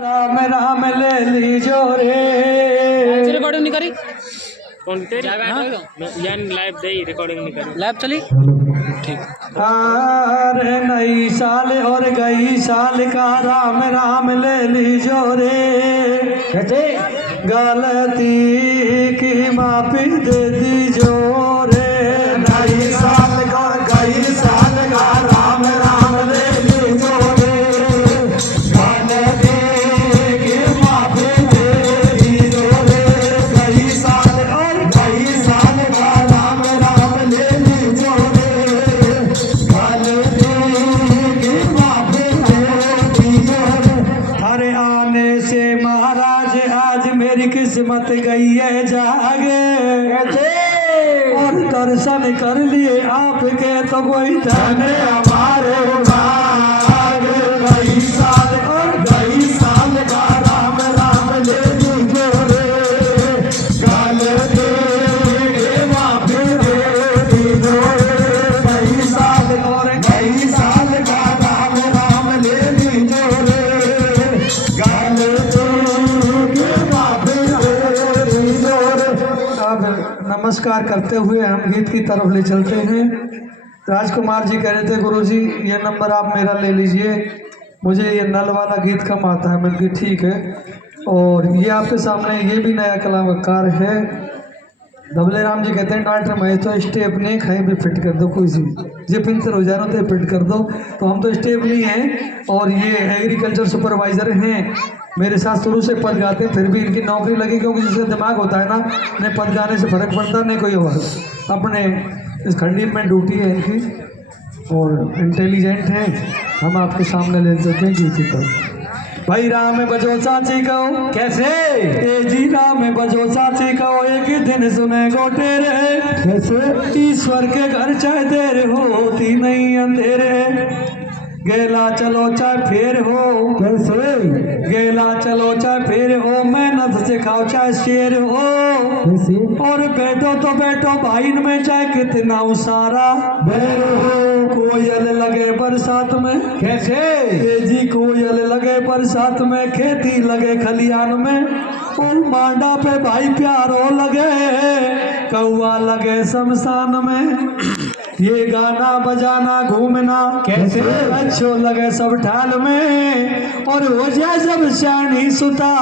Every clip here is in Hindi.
राम राम ले लीजो रे। रिकॉर्डिंग नहीं करी कौन तेरी यान लाइव दे रिकॉर्डिंग नहीं करी लाइव चली ठीक। अरे नई साल और गई साल का राम राम ले लीजो रे। गलती की माफी दे दीजो रे। नई साल का गई साल का राम राम ले लीजो रे। गलती की माफी दे दीजो रे। गई साल और गई साल का राम राम ले लीजो रे। गलती की माफी दे दीजो रे। अरे आने से महाराज आज मेरी किस्मत गई है जागे। और दर्शन कर लिए आपके तो कोई धन हमारे भाग। गई साल और गई साल का राम राम ले लीजो रे। गलती की माफी दे दीजो रे। गई साल और गई साल का राम राम ले लीजो रे। गलती की माफी दे दीजो रे। अब नमस्कार करते हुए हम गीत की तरफ ले चलते हैं। राजकुमार जी कह रहे थे गुरुजी ये नंबर आप मेरा ले लीजिए, मुझे ये नल वाला गीत कम आता है। मैंने कहा ठीक है। और ये आपके सामने ये भी नया कलाकार है। धबले राम जी कहते हैं डॉक्टर मैं तो स्टेप नहीं खाई भी फिट कर दो कोई सी ये पिंचर हो जा रहा तो फिट कर दो। तो हम तो स्टेप नहीं हैं और ये एग्रीकल्चर सुपरवाइजर हैं। मेरे साथ शुरू से पद गाते हैं, फिर भी इनकी नौकरी लगी क्योंकि जिसका दिमाग होता है ना नहीं पद गाने से फर्क पड़ता नहीं कोई और। अपने इस खंडी में ड्यूटी है इनकी और इंटेलिजेंट हैं। हम आपके सामने ले चलते हैं गीत की तरफ। भाई राम बजो चाची कहो कैसे जी राम बजो चाची कहो एक दिन सुने गोटे रे। कैसे ईश्वर के घर चाहे देर होती नहीं अंधेरे। गेला चलो चाहे फेर हो। कैसे गेला चलो चाहे फेर हो। मेहनत से खाओ चाहे शेर हो। कैसे और बैठो तो बैठो भाई में चाहे कितना उसारा बैर हो। कोयल लगे बरसात में कैसे जी कोयल लगे बरसात में। खेती लगे खलियान में और मांडा पे भाई प्यारो लगे। कौआ लगे शमशान में। ये गाना बजाना घूमना कैसे अच्छो लगे सब ठाल में। और हो जाए सब श्याणी सुता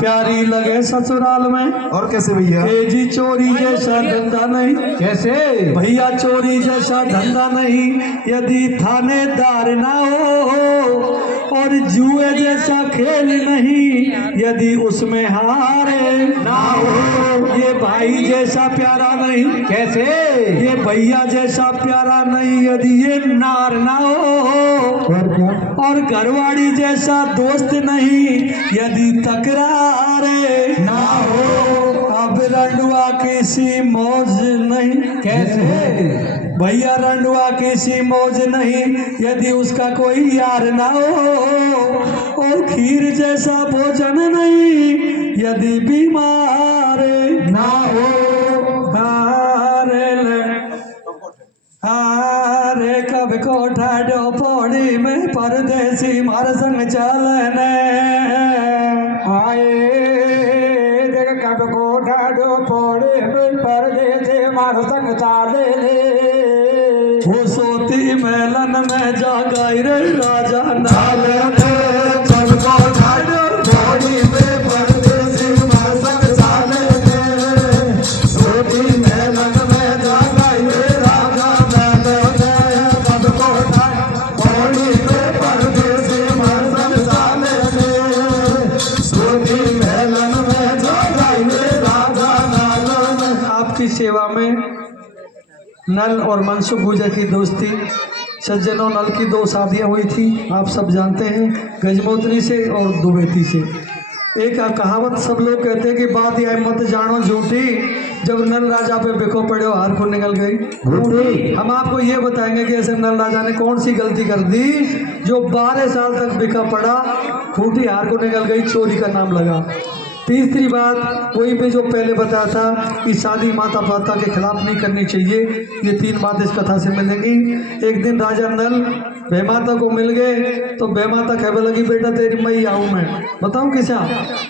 प्यारी लगे ससुराल में। और कैसे भैया जी चोरी जैसा धंधा नहीं। कैसे भैया चोरी जैसा धंधा नहीं यदि थानेदार ना हो। और जुए जैसा खेल नहीं यदि उसमें हारे ना हो। ये भाई जैसा प्यारा नहीं कैसे ये भैया जैसा प्यारा नहीं यदि ये नार ना हो। और घरवाड़ी जैसा दोस्त नहीं यदि तकरारे ना हो। अब रंडुआ किसी मौज नहीं कैसे भैया रंडुआ किसी मौज नहीं यदि उसका कोई यार ना हो। और खीर जैसा भोजन नहीं यदि बीमार ना हो। हारे कब को ठाडो पौड़ी में परदेसी मार संग चलने आए। देख कब को ठाडो पौड़ी में परदेसी मार संग चलने। वो सोती मेलन में जा गई रे राजा नाले कब को ठाडो पौड़ी में परदेसी मार संग चलने। सोती मेलन में जा गई रे सेवा में। नल और मनसुख गुर्जर की दोस्ती सज्जनों नल की 2 शादियां हुई थी आप सब जानते हैं गजमोत्री से और दुबेती से। एक कहावत सब लोग कहते हैं कि बात यह मत जानो झूठी जब नल राजा पे बिको पड़े हार को निकल गई झूठी। हम आपको ये बताएंगे कि ऐसे नल राजा ने कौन सी गलती कर दी जो 12 साल तक बिका पड़ा खूंटी हार को निकल गई चोरी का नाम लगा। तीसरी बात वही पे जो पहले बताया था कि शादी माता पिता के खिलाफ नहीं करनी चाहिए। ये 3 बात इस कथा से मिलेंगी। एक दिन राजा नल भैमाता को मिल गए तो भैमाता कहने लगी बेटा तेरी मैया हूँ मैं। बताऊँ किसा,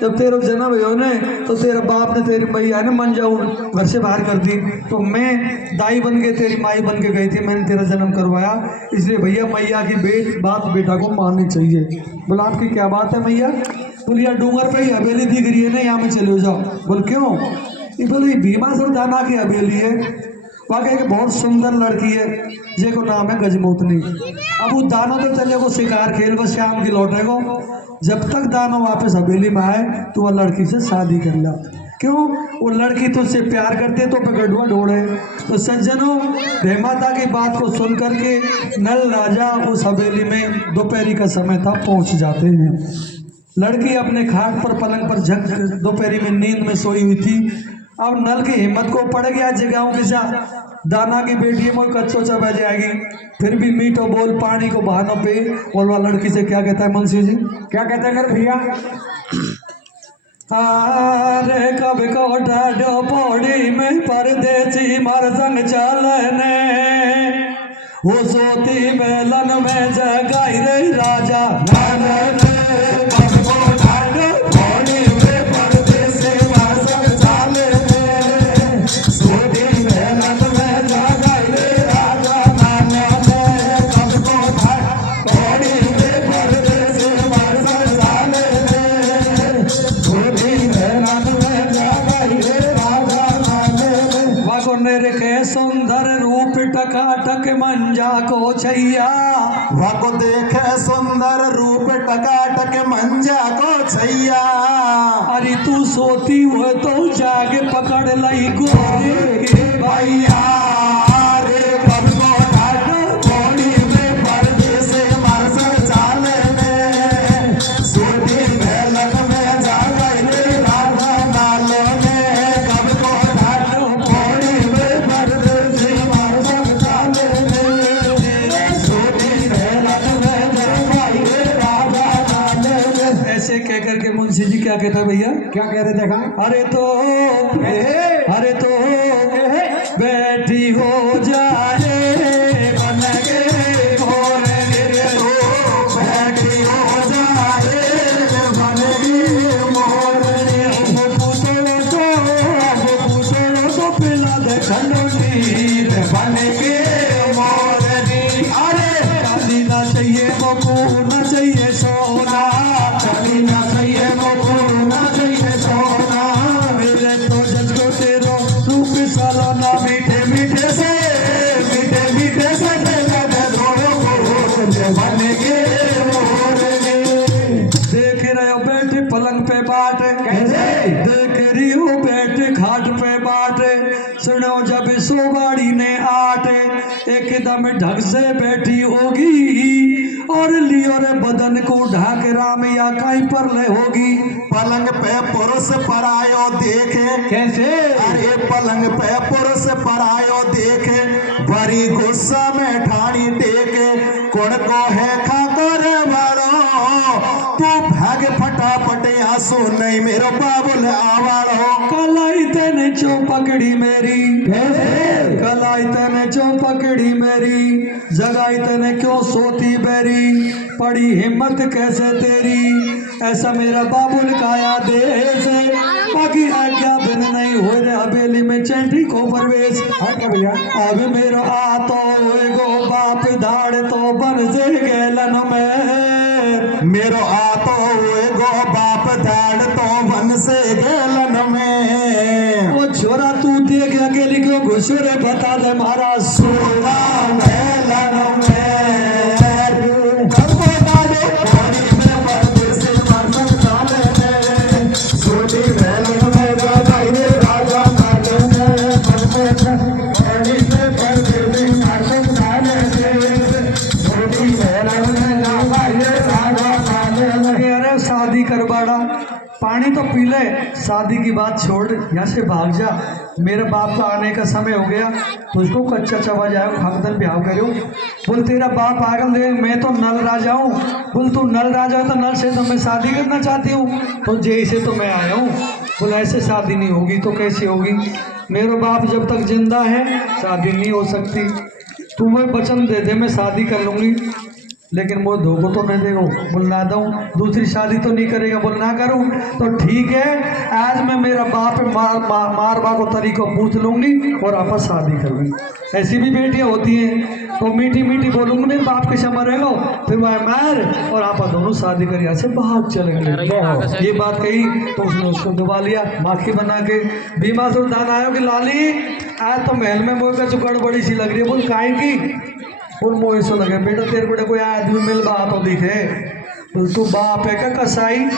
जब तेरा जन्म हुआ ने तो तेरा बाप ने तेरी मैया ने मन जाऊँ घर से बाहर कर दी, तो मैं दाई बन के तेरी माई बन के गई थी, मैंने तेरा जन्म करवाया, इसलिए भैया मैया की बात बेटा को माननी चाहिए। बोला आपकी क्या बात है मैया? बोलिए डूंगर पे ही हवेली दिख रही है ना, यहाँ में चले जाओ। बोल क्यों? ये बोले भीमासुर दाना की हवेली है, वहाँ एक बहुत सुंदर लड़की है जिसको नाम है गजमोतनी। अब वो दानों तो चले को शिकार खेल बस शाम की लौटे को, जब तक दानों वापस हवेली में आए तो वह लड़की से शादी कर ला। क्यों? वो लड़की तो उससे प्यार करते तो गढ़वा ढोड़े। तो सज्जनों भैमाता की बात को सुन करके नल राजा उस हवेली में दोपहरी का समय था पहुँच जाते हैं। लड़की अपने खाट पर पलंग पर झक दोपहरी में नींद में सोई हुई थी। अब नल की हिम्मत को पड़ गया जगाऊं के साथ दाना की बेटी मोर कच्चो चबा जाएगी, फिर भी मीठो बोल पानी को बहानों पे। और वह लड़की से क्या कहता है मुंशी जी, क्या कहते हैं भैया? अरे कब को डाडो पौड़ी में परदेसी मर संग चलने, वो सोती मेलन में जगाई रे राजा नल ने। सुंदर रूप टकाटक मंजा को छैया, वाको देखे सुंदर रूप टकाटक मंजा को छैया। अरे तू सोती हो तो जागे पकड़ लई गोरे के भैया। रे कब को ढाडो पौड़ी में परदेसी मर संग चलने, सोती मेलन में जगाई रे राजा नल ने। कब को ढाडो पौड़ी में परदेसी मर संग चलने, सोती मेलन में जगाई रे राजा नल ने। ऐसे कह करके मुंशी जी क्या कहता भैया, क्या कह रहे देखा? अरे तो बैठी हो जाए बन के घोरे रे, बैठी हो जाए बन के मोरे। अब पूछो तो पिला दे खंडीर बन के मोरनी। अरे चांदी ना चाहिए बकू ना चाहिए सोना, चांदी ना चाहिए बकू ना चाहिए सोना। मेरे तो जजको तेरो रूप सलोना, मीठे मीठे से बन के मोरनी। देख रहे हो बैठे पलंग पे बाटे, देख रही हो बैठे खाट पे बाटे। सुनो जब सोबाड़ी ने आटे, एकदम ढक से बैठी होगी और लियो रे बदन को ढाक राम या कहीं पर ले होगी। पलंग पे पुरुष परायो देखे, कैसे? अरे पलंग पे पुरुष परायो देखे, बड़ी गुस्सा में ठानी टेके। कौन को है खाकर वालो, तू भाग फटाफट आंसू नहीं मेरो बाबुल आवाड़ो। कलाई तेने चो पकड़ी मेरी, कलाई तेने चो पकड़ी मेरी, जगाई तेने क्यों सोती बेरी, पड़ी हिम्मत कैसे तेरी, ऐसा मेरा बाबुल का आदेश है। बाकी आज्ञा बिन नहीं हो रे हवेली में चैंटी को प्रवेश। अब मेरो आतो गो बाप धाड़ तो बन से गेलन में, मेरो आतो गो बाप धाड़ तो बन से गेलन में। वो छोरा तू देख अकेली क्यों घुसरे बता दे महाराज। सोना मेलन में शादी कर बड़बाड़ा, पानी तो पी ले, शादी की बात छोड़, यहाँ से भाग जा। मेरे बाप का आने का समय हो गया, तुझको कच्चा चबा जाओ, खाकदन ब्याह करो। बोल तेरा बाप पागल है, मैं तो नल राजा हूँ। बोल तू नल राजा है तो नल से तो मैं शादी करना चाहती हूँ, तो जैसे तो मैं आया हूँ। बोल ऐसे शादी नहीं होगी तो कैसे होगी? मेरा बाप जब तक जिंदा है शादी नहीं हो सकती। तू मैं वचन दे दे, मैं शादी कर लूँगी, लेकिन वो धोखो तो नहीं देगा। बोल ना दूँ, दूसरी शादी तो नहीं करेगा। बोल ना करूँ तो ठीक है, आज मैं मेरा बाप मारवा को तरीको पूछ लूँगी और आपस शादी करूँगी। ऐसी भी बेटियाँ होती हैं, तो मीठी मीठी बोलूँगी मेरे बाप के समय रहेगा, फिर वह मार और आप दोनों शादी कर यहाँ से बाहर चले गए। ये बात कही तो उसने उसको दबा लिया, माखी बना के। भीमासुर दान आयो कि लाली आज तो महल में मोह का चुकड़ बड़ी सी लग रही है। बोल काहे की? बोल मोह ऐसा लगे बेटा तेरे बड़े कोई आदमी मिल बात हो दिखे। बोल तू बाप है क्या कसाई?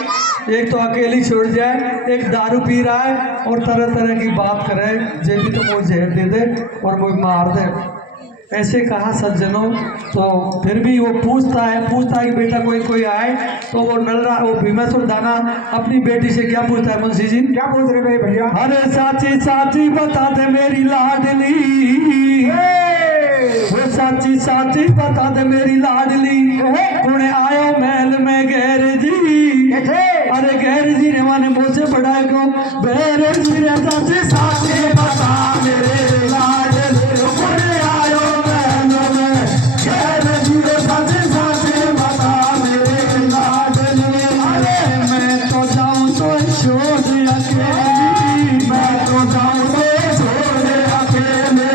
एक तो अकेली छोड़ जाए, एक दारू पी रहा है और तरह तरह की बात करे, जे भी तो मुझे जहर दे दे और मुझे मार दे। ऐसे कहा सज्जनों। तो फिर भी वो पूछता है कि बेटा कोई आए, तो वो भीमासुर दाना अपनी बेटी से क्या पूछता है? मुंशी जी क्या पूछ रहे भाई भैया? अरे साची साची बता दे मेरी लाडली, वो साची साची बता दे मेरी लाडली, कौन आयो महल में गैर जी? अरे गैर जी ने माने मुझसे बढ़ाए क्यों? गैर जी ने साची साची बता मेरे लाडली, कौन आयो महल में गैर जी ने साची साची बता मेरे लाडली। अरे मैं तो जाऊं तो छोड़ अकेली, मैं तो जाऊं तो छोड़ अकेले,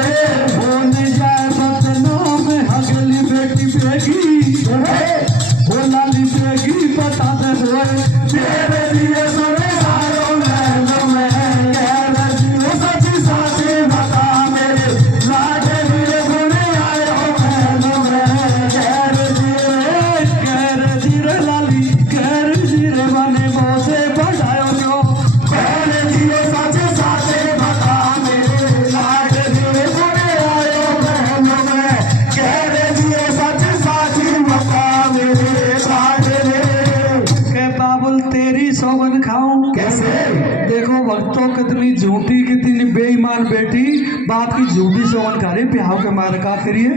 बोल जाए बदनाम हगली बेटी बेगी, वो लाली बेगी बता दे तेरे लिए सुने आयो महल में गैर जी, वो सच्ची साची बता मेरे लाडली, सुने आयो महल में गैर जी रे लाली, गैर जी रे बने मोसे बढ़ायो न्यो, गैर जी रे सच्ची साची बता मेरे लाडली, सुने आयो महल में गैर जी रे सच्ची साची बता मेरे लाडली। के बाबुल तेरी सौगन खाऊं कैसे? देखो भक्तों कितनी झूठी कितनी बेईमान बेटी बाप की झूठी सौगन खा रही, ब्याह के मारे का करिए।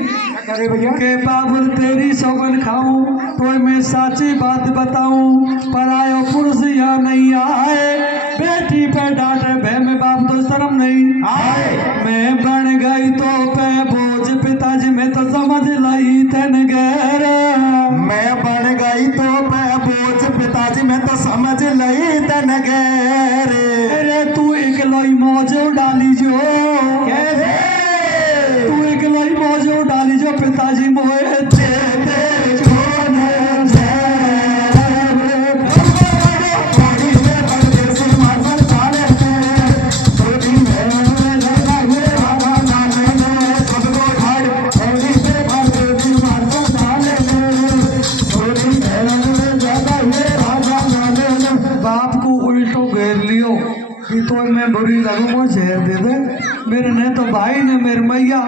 अरे भैया के बाबुल तेरी सौगन खाऊं तो मैं साची बात बताऊं, पर आयो पुरुष या नहीं आए, बेटी पे डांटे भे में बाप तो शर्म नहीं आए। मैं बन गई तो पे बोझ पिताजी में तो समझ लाई तन गैर, मैं बन गई तो पे बोझ पिताजी में तो समझ लई तन गैर। अरे तू इकलोई मौजो डाली जो, तू इकलोई मौजो डाली जो, पिताजी मोए दे दे छोड़ने कि तो मैं बुरी लगूँ मुझे जहर दे दे। मेरे ने तो भाई ने मेरे मैया,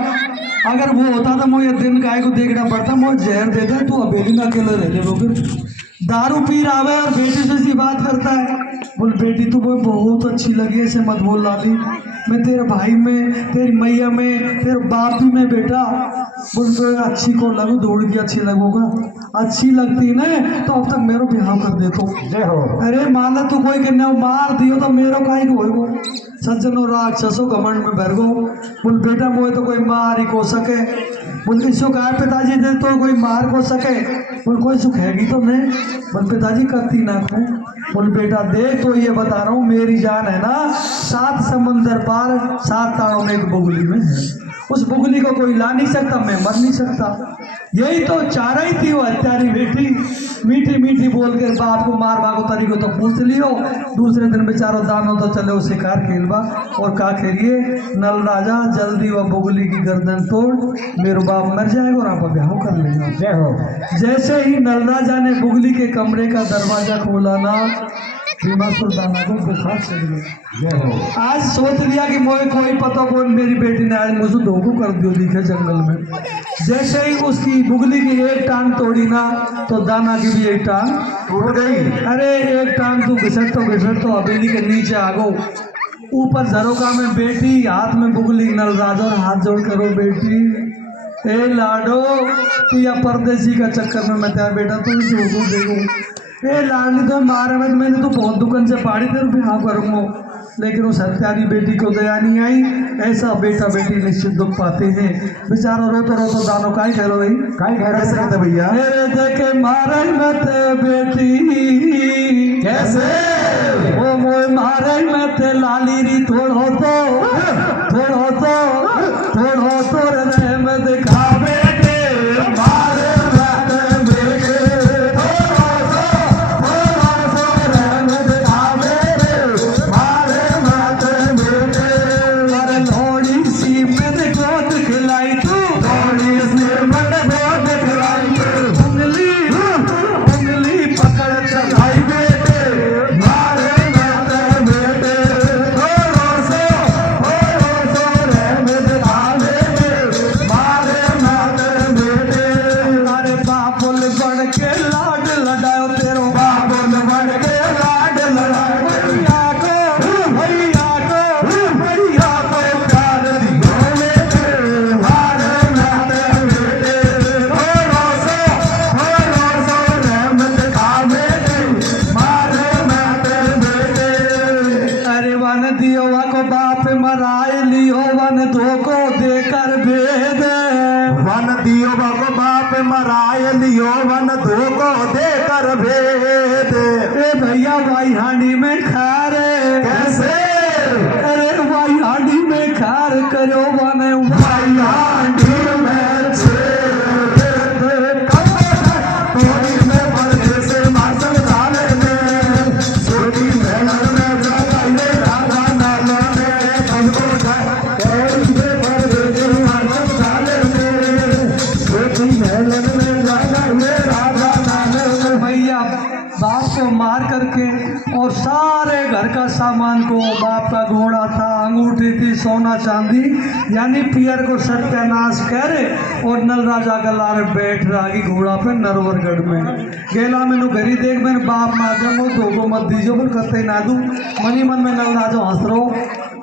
अगर वो होता तो मुझे दिन गाय को देखना पड़ता, मुझे जहर दे दे, तू अकेली में अकेले रह दे। फिर दारू पी रहा है और बेटी से सी बात करता है। बोल बेटी तो वो बहुत अच्छी लगी, ऐसे मत बोल लाली, मैं तेरे भाई में, तेरी मैया में, तेरे बाप भी में बेटा। बोल तो अच्छी को लगू, दौड़ की अच्छी लगोगा, अच्छी लगती ना तो अब तक मेरो ब्याह कर दे तो। अरे मान तू कोई कहने मार दियो तो मेरो का ही हो सज्जनो राक्षसो घमंड में भर गो। बोल बेटा मोए तो कोई मार ही को सके। बोल इसको कहा पिताजी दे तो कोई मार को सके। बोल कोई सुख हैगी तो नहीं। बोल पिताजी करती ना खो। बोल बेटा देख तो ये बता रहा हूँ, मेरी जान है ना 7 समंदर पार 7 तारों में एक बुगली में है, उस बुगली को कोई ला नहीं सकता, मैं मर नहीं सकता। यही तो चाह रही थी वो हत्यारी बेटी, मीठी मीठी बोल कर बाप को मार भागो तरीको तो पूछ लियो। दूसरे दिन बेचारो दानो तो चले वो शिकार खेलबा और का खेलिए नल राजा जल्दी वह बुगली की गर्दन तोड़, मेरे बाप मर जाएगा और आप ब्याह कर लेगा। जय हो। जैसे ही नल राजा ने बुगली के कमरे का दरवाजा खोला ना, भीमासुर दाना को बुखार चढ़ गया। जय हो। आज सोच लिया कि मोए कोई पता कौन मेरी बेटी ने आज मुझे धोखू कर दियो दिखे जंगल में। जैसे ही उसकी बुगली की एक टांग तोड़ी ना तो दाना की भी एक टांग टूट गई। अरे एक टांग तू घिसट तो हवेली के नीचे आगो ऊपर झरोका में बेटी हाथ में बुगली नल राजो हाथ जोड़ करो बेटी ए लाडो तू या परदेसी का चक्कर में मत आ बेटा तू धोखू देखो ए लाडली तो मारे में मैंने तो बहुत दुकान से पाड़ी तेरे भी हाँ करूँगा लेकिन उस हत्यारी बेटी को दया नहीं आई। ऐसा बेटा बेटी निश्चित दुख पाते हैं। बेचारा रोतो दानो काई कह रहा भाई काई कह सकते भैया। मेरे देखे मारे मत बेटी कैसे ओ मोए मारे मत लाली री थोड़ो तो रहम दिखा बेटे मारे मत बेटे रहम दिखा बेटे मारे मत बेटे। अरे लोड़ी सी में गोद खिलाई तू लोड़ी सी में गोद खिलाई तू उंगली पकड़ चलाई बेटे मारे मत बेटे थोड़ो सो रहम दिखा बेटे मारे मत बेटे। अरे बाबुल बन के लाड लड़ाओ तेरो बाबुल बन के लाड लड़ाओ भैया को प्यार दियो बेटे मारे मत बेटे थोड़ो सो रहम दिखा बेटे मारे मत बेटे। अरे वन दियो को बाप मराए लियो वन धोखो देकर भेद वन दियो बाबा बाप मराय लियो वन धोखो देकर भेद। ए भैया भाई हांडी में खार कैसे अरे भाई हांडी में खार करो वन भाई हांडी में छेद टोली में परदेसे मार्शल डाले में छोटी मेहनत में जगाइले राधा नाल में तुमको टोली में परदेसे मार्शल डाले में छोटी मेहनत में जगाइले राधा नाल में। भैया बाप को मार करके और सारे घर का सामान को बाप का घोड़ा था अंगूठी थी सोना चांदी यानी पियर को सत्यानाश करे और नल राजा का लार बैठ रहा की घोड़ा पे नरवरगढ़ में गेला मैंने घरी देख मैंने बाप माध्यम धोखो मत दीजो पर कते ना दूं मनी मन में नल राजा हंस रहो।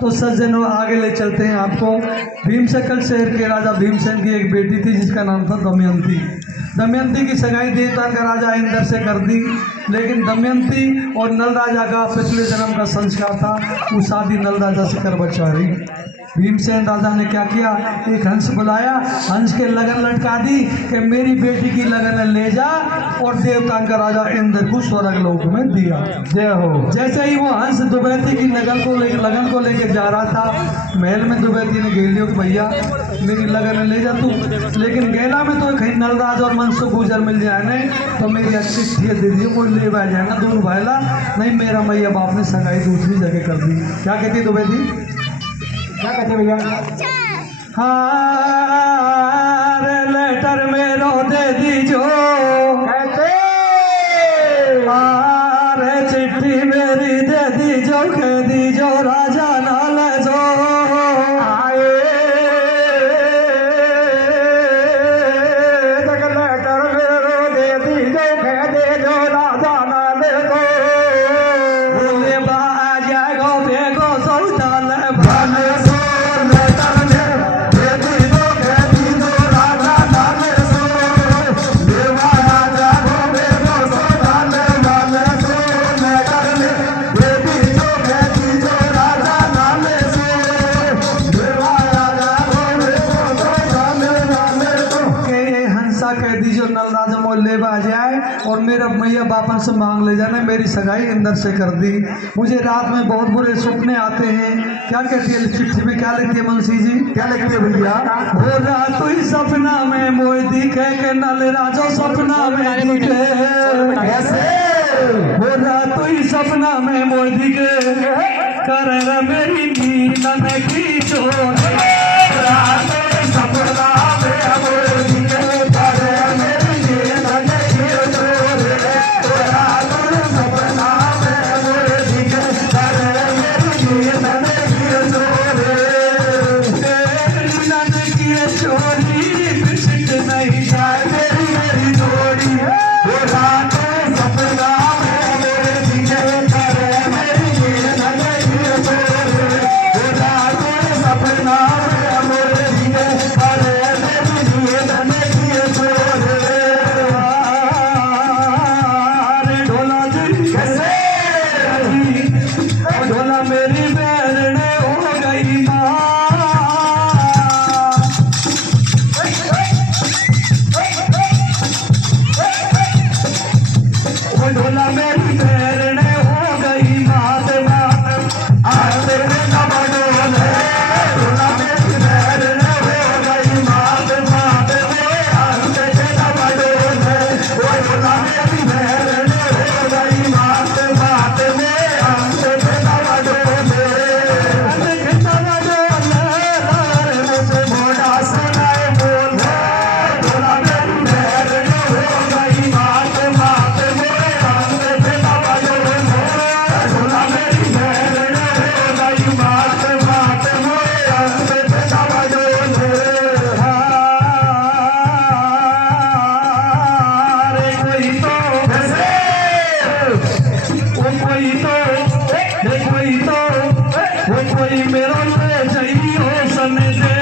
तो सज्जनों आगे ले चलते हैं आपको। भीमशकल शहर के राजा भीमसेन की एक बेटी थी जिसका नाम था दमयंती। दमयंती की सगाई देवता का राजा इंद्र से कर दी लेकिन दमयंती और नल राजा का पिछले जन्म का संस्कार था वो शादी नल राजा से कर बचा रही। भीमसेन राजा ने क्या किया एक हंस बुलाया हंस के लगन लटका दी कि मेरी बेटी की लगन ले जा और देवता का राजा इंद्र को स्वर्ग लोक में दिया। जय हो। जैसे ही वो हंस दुबैती की लगन को लेके जा रहा था महल में दुबैती ने घेर लियो कि भैया मेरी लगन ले जा तू लेकिन गेला में तो कहीं नल राज और मनसुख गुजर मिल जाए नहीं तो मेरी अच्छी चिट्ठी दे दी कोई ले बह जाएगा दूर भाईला नहीं मेरा मैया बाप ने सगाई दूसरी जगह कर दी। क्या कहती है दुबैती क्या कहते भैया। हाँ लेटर में रो दे दीजो कहते अरे चिट्ठी मेरी दे दीजो कह दीजो राजा ना ले जो आए तक लेटर मेरो दे दीजो कह दे जो राजा ना ले दो बोले बा आ जाएगो बेगो सौदाल बन सो लेटर दे दीजो कह दीजो राजा ना ले सो देवा राजा को बेगो सौदा ले बन सो लेटर दे दीजो कह दीजो राजा ना ले सो देवा राजा को बेगो सौदा ले सो। के ये हंसा कह दीजो नल राजा मोल ले आ जाए और मेरा मैया बापन से मांग ले जाना मेरी सगाई इंदर से कर दी। मुझे रात में बहुत बुरे सपने आते हैं। क्या कहती है चिट्ठी में क्या लिखती है मुंशी जी क्या लिखते भैया। हो रात ही सपना में मोय दिखे के नल राजो सपना में दिखे कैसे हो रात ही सपना में मोय दिखे कर मेरी नींद न की चोर रात सपना में मोर दिखे करे मेरी नींद नहीं छोड़े रात सपना में मोर ढोला मेरी बहन हो गई माँ, वो ढोला मेरी बहन हो गई मात मात आते न बडोले, ढोला मेरी बहन हो गई मात मात आते न बडोले, वो ढोला मेरी बहन हो गई मात मात आते न बडोले, मुझे मोड़ा सुनाए बोले, ढोला मेरी बहन हो गई मात मात ढोला मेरी बहन हो गई मात मात कोई मेरो ले जाइयो सन दे,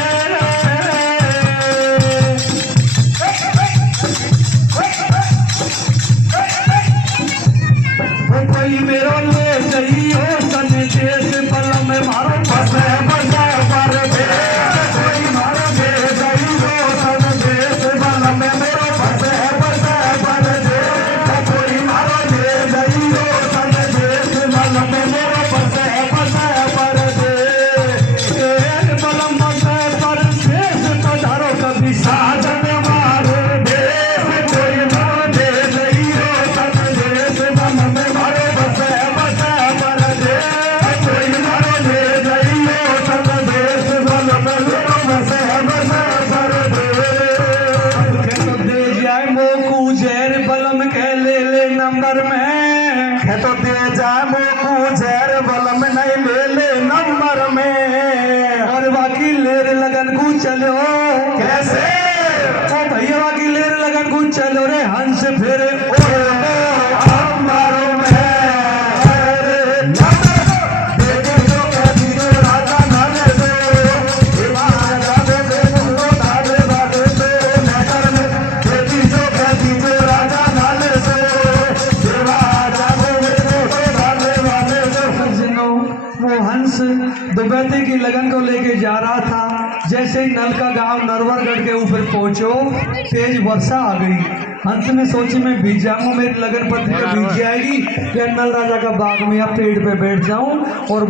कोई मेरो ले जाइयो सन देश, बल में मारो बसे बसे पर कोई मारो ले जाइयो सन देश, बल में मेरो बसे बसे पर कोई मारो ले जाइयो सन देश, बल में मेरो बसे बसे पर बलम बसे पर देश तो धरो कभी साजन मारो देश, कोई मारो ले जाइयो सन देश, बल में मारो बसे बसे पर कोई मारो ले जाइयो सन देश, बल में मेरो बसे बसे पर तो दे जाए मोकू जहर बलम के ले नंबर में, तो दे जाए मोकू जहर बलम नहीं ले नंबर में, और बाकी लेर लगन को चलो कैसे, ओ भैया बाकी लेर लगन को चलो रे हंस फिर मारो में वो हंस दुबैते की लगन को लेके जा रहा था। जैसे ही नल का गांव नरवरगढ़ के ऊपर पहुंचो तेज वर्षा आ गई। हंस ने सोची मैं भीग जाऊंगा, मेरी लगन पत्नी तो भीग जाएगी, या नल राजा का बाग में या पेड़ पे बैठ जाऊं और